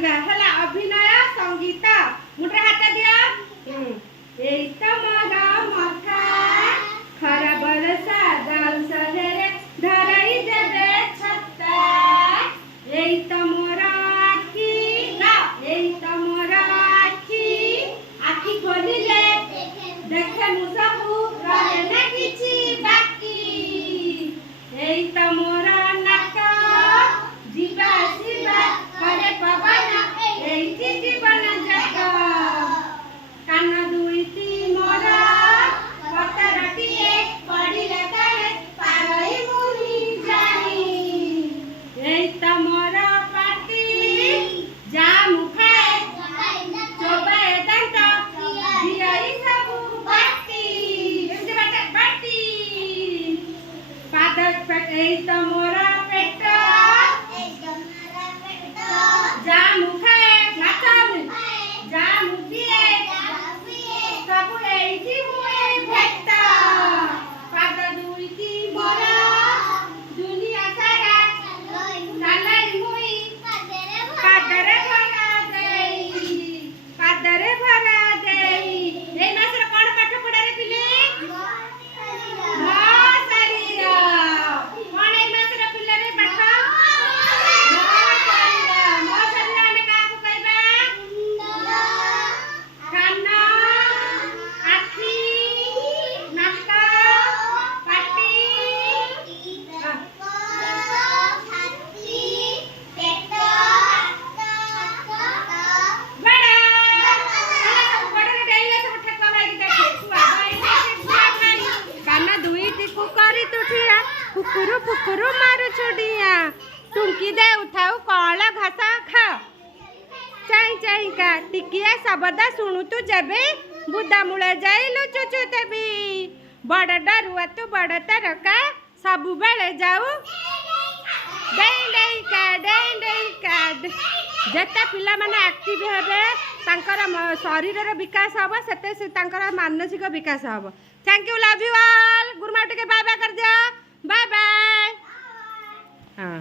କରିବା ହେଲା ଅଭିନୟ ସଙ୍ଗୀତ ମୁଣ୍ଡରେ ହାତ ଦିଅ ଏଇ ତ ମୋର ମଥା ଖରା ବରସା ଦାଉସରେ ଧରାଇ ଦେବେ ଛତା ଏଇ ତ ମୋର ଆଖି ଏଇ ତ ମୋର ଆଖି ଖୋଲିଲେ ଦେଖେ ମୁଁ ସବୁ ରହେ ନା କିଛି ବାକି ଏଇ ତ ମୋର ନାକ ଯିବା ଆସିବା କରେ ପବନ ଏଇଠି ଜୀବନ ଯାକ କାନ ଦୁଇଟି ମୋର ପତରଟିଏ ପଡ଼ିଲେ ତଳେ ପାରଇ ମୁନି ଜାଣି ଏଇ ତ ମୋର ପାଟି ଜାମୁ ଖାଏ ଚୋବାଏ ଦାନ୍ତ ଦିଆଇ ସବୁ ବାଟି ଏମିତି ବାଟି ପାଦ ଏଇ ତ ମୋର ପେଟ ଜାମୁ ଖାଏ ନାଚ ଜାମୁ ପିଏ ସବୁ ଏଇଠି ହୁଏ ଭେଟ ପାଦ ଦୁଇଟି ମୋର ଦୁନିଆ ସାରା ଚାଲାଇ ମୁଇ ପାଦରେ ଭରା ଦେଇ ଏଇ ମାସରେ କଣ ପାଠ ପଢାରେ ପିଲେ ମୋ ଶରୀର କଣ ଏଇ ମାସରେ ପିଲାରେ ପାଠ ମୋ ଶରୀର ଆମେ କାହାକୁ କହିବା କାନ ଆଖି ନାକ ପାଟି फुकुरु फुकुरु मारु चुड़िया टुंकी दे उठाऊ कला घास खा चाई चाई का टिकिया शब्द शुणु तू जबे बुदा मूल जाइलु चुचु देवी बड़ डरुआ तू बड़ तरका सबु बेले जाऊ जेते पिला माने एक्टिव हेबे तांकर शरीर विकास हम से मानसिक विकास हम thank you love you all Gurumaa टिके बाय बाय कर दिया बाय बाय हाँ।